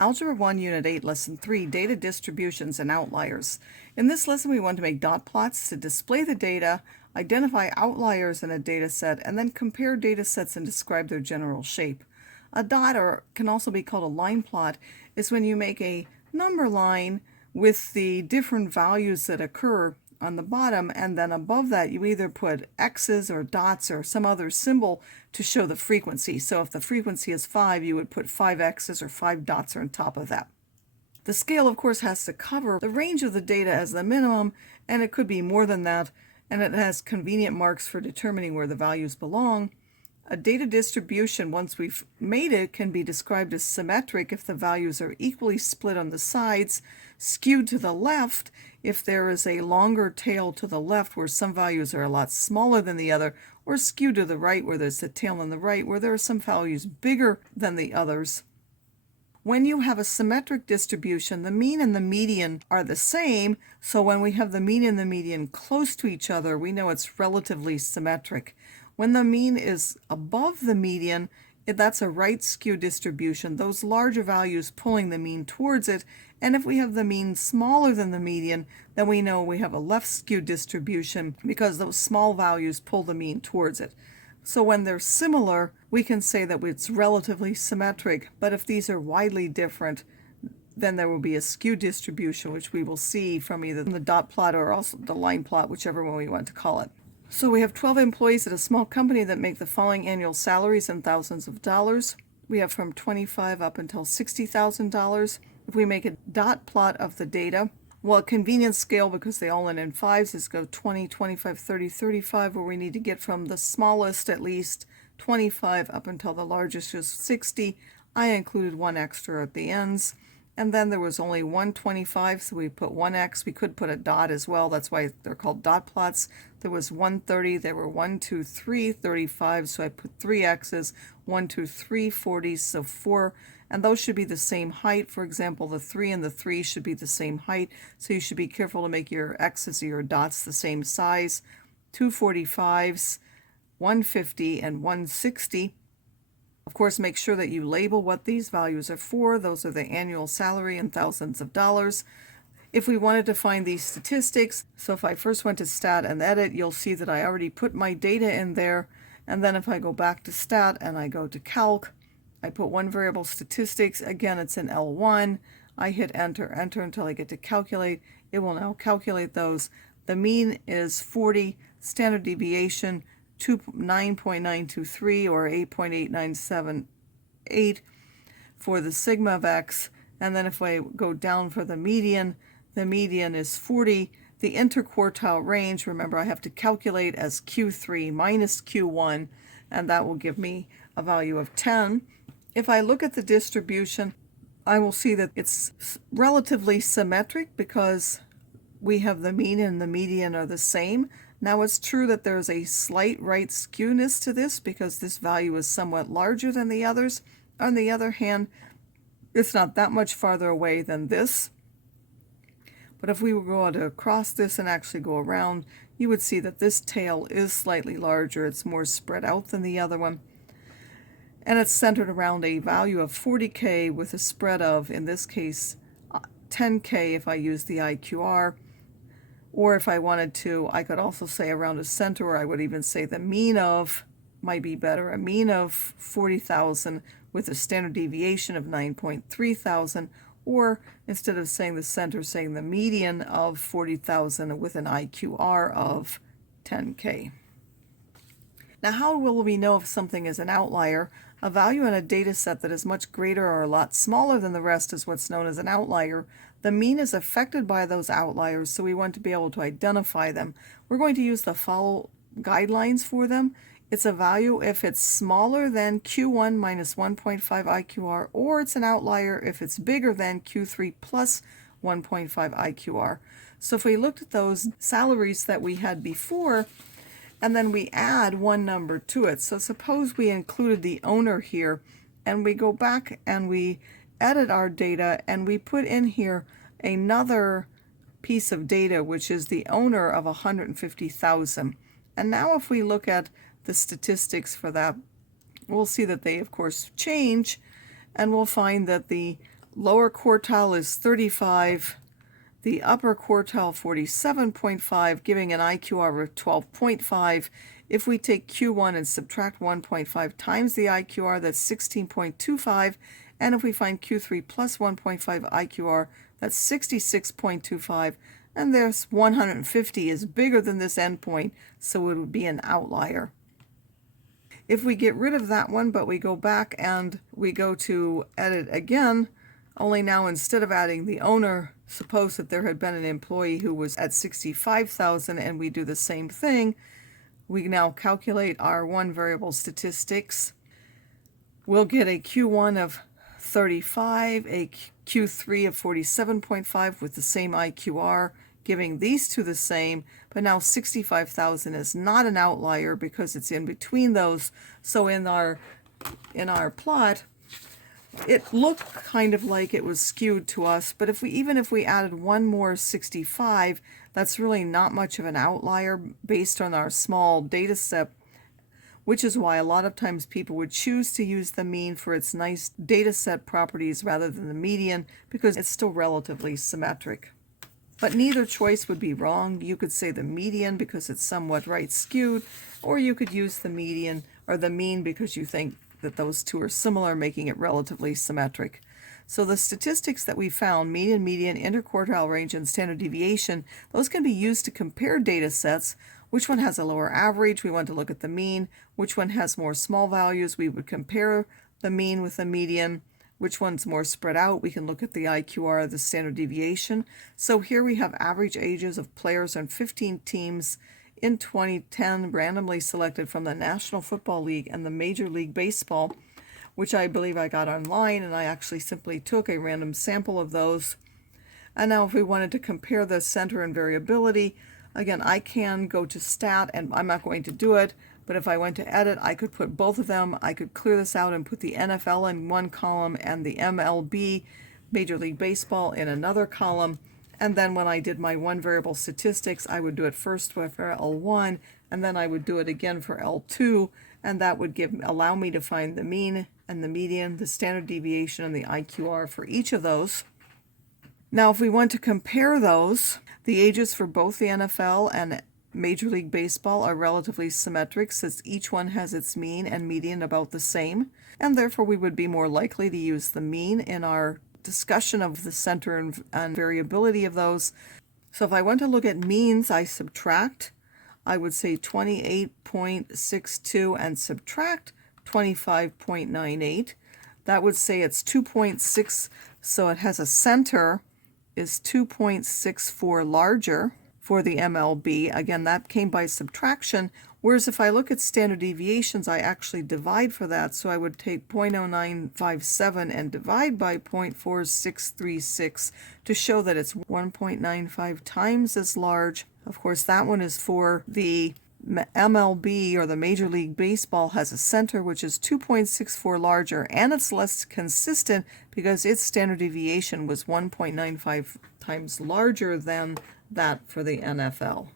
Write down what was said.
Algebra 1, Unit 8, Lesson 3, Data Distributions and Outliers. In this lesson, we want to make dot plots to display the data, identify outliers in a data set, and then compare data sets and describe their general shape. A dot, or can also be called a line plot, is when you make a number line with the different values that occur on the bottom, and then above that you either put X's or dots or some other symbol to show the frequency. So if the frequency is 5, you would put 5 X's or 5 dots on top of that. The scale, of course, has to cover the range of the data as the minimum, and it could be more than that, and it has convenient marks for determining where the values belong. A data distribution, once we've made it, can be described as symmetric if the values are equally split on the sides, skewed to the left if there is a longer tail to the left where some values are a lot smaller than the other, or skewed to the right where there's a tail on the right where there are some values bigger than the others. When you have a symmetric distribution, the mean and the median are the same, so when we have the mean and the median close to each other, we know it's relatively symmetric. When the mean is above the median, that's a right skew distribution, those larger values pulling the mean towards it. And if we have the mean smaller than the median, then we know we have a left skew distribution because those small values pull the mean towards it. So when they're similar, we can say that it's relatively symmetric, but if these are widely different, then there will be a skew distribution, which we will see from either the dot plot or also the line plot, whichever one we want to call it. So we have 12 employees at a small company that make the following annual salaries in thousands of dollars. We have from $25,000 up until $60,000. If we make a dot plot of the data, well, a convenience scale, because they all end in fives, is go 20, 25, 30, 35, where we need to get from the smallest at least 25 up until the largest is 60. I included one extra at the ends. And then there was only 125, so we put 1x. We could put a dot as well. That's why they're called dot plots. There was 130. There were 1, 2, 3, 35, so I put 3 x's. 1, 2, 3, 40, so 4. And those should be the same height. For example, the 3 and the 3 should be the same height, so you should be careful to make your x's or your dots the same size. 2 45s, 150, and 160. Of course, make sure that you label what these values are for. Those are the annual salary in thousands of dollars. If we wanted to find these statistics, so if I first went to Stat and Edit, you'll see that I already put my data in there. And then if I go back to Stat and I go to Calc, I put one variable statistics. Again, it's in L1. I hit enter until I get to calculate. It will now calculate those. The mean is 40, standard deviation 9.923 or 8.8978 for the sigma of x. And then if I go down for the median is 40. The interquartile range, remember I have to calculate as Q3 minus Q1, and that will give me a value of 10. If I look at the distribution, I will see that it's relatively symmetric because we have the mean and the median are the same. Now it's true that there's a slight right skewness to this because this value is somewhat larger than the others. On the other hand, it's not that much farther away than this. But if we were going to cross this and actually go around, you would see that this tail is slightly larger. It's more spread out than the other one. And it's centered around a value of 40K with a spread of, in this case, 10K if I use the IQR. Or if I wanted to, I could also say around a center, or I would even say the mean of, might be better, a mean of 40,000 with a standard deviation of 9.3 thousand, or instead of saying the center, saying the median of 40,000 with an IQR of 10K. Now, how will we know if something is an outlier? A value in a data set that is much greater or a lot smaller than the rest is what's known as an outlier. The mean is affected by those outliers, so we want to be able to identify them. We're going to use the follow guidelines for them. It's a value if it's smaller than Q1 minus 1.5 IQR, or it's an outlier if it's bigger than Q3 plus 1.5 IQR. So if we looked at those salaries that we had before, and then we add one number to it. So suppose we included the owner here, and we go back and we edit our data, and we put in here another piece of data, which is the owner of 150,000. And now if we look at the statistics for that, we'll see that they, of course, change, and we'll find that the lower quartile is 35, the upper quartile 47.5, giving an IQR of 12.5. If we take Q1 and subtract 1.5 times the IQR, that's 16.25. And if we find Q3 plus 1.5 IQR, that's 66.25. And there's 150 is bigger than this endpoint, so it would be an outlier. If we get rid of that one, but we go back and we go to edit again, only now instead of adding the owner, suppose that there had been an employee who was at 65,000 and we do the same thing. We now calculate our one variable statistics. We'll get a Q1 of 35, a Q3 of 47.5 with the same IQR, giving these two the same, but now 65,000 is not an outlier because it's in between those. So in our plot, it looked kind of like it was skewed to us, but even if we added one more 65, that's really not much of an outlier based on our small data set, which is why a lot of times people would choose to use the mean for its nice data set properties rather than the median, because it's still relatively symmetric. But neither choice would be wrong. You could say the median because it's somewhat right skewed, or you could use the median or the mean because you think that those two are similar, making it relatively symmetric. So the statistics that we found, median, interquartile range, and standard deviation, those can be used to compare data sets. Which one has a lower average? We want to look at the mean. Which one has more small values? We would compare the mean with the median. Which one's more spread out? We can look at the IQR, the standard deviation. So here we have average ages of players on 15 teams in 2010, randomly selected from the National Football League and the Major League Baseball, which I believe I got online, and I actually simply took a random sample of those. And now if we wanted to compare the center and variability, again, I can go to stat, and I'm not going to do it, but if I went to edit, I could put both of them. I could clear this out and put the NFL in one column and the MLB, Major League Baseball, in another column. And then when I did my one variable statistics, I would do it first for L1, and then I would do it again for L2, and that would allow me to find the mean and the median, the standard deviation, and the IQR for each of those. Now, if we want to compare those, the ages for both the NFL and Major League Baseball are relatively symmetric, since each one has its mean and median about the same, and therefore we would be more likely to use the mean in our discussion of the center and variability of those. So if I want to look at means, I subtract. I would say 28.62 and subtract 25.98. That would say it's 2.6, so it has a center is 2.64 larger for the MLB. Again, that came by subtraction, whereas if I look at standard deviations, I actually divide for that. So I would take 0.0957 and divide by 0.4636 to show that it's 1.95 times as large. Of course, that one is for the MLB, or the Major League Baseball, has a center which is 2.64 larger, and it's less consistent because its standard deviation was 1.95 times larger than that for the NFL.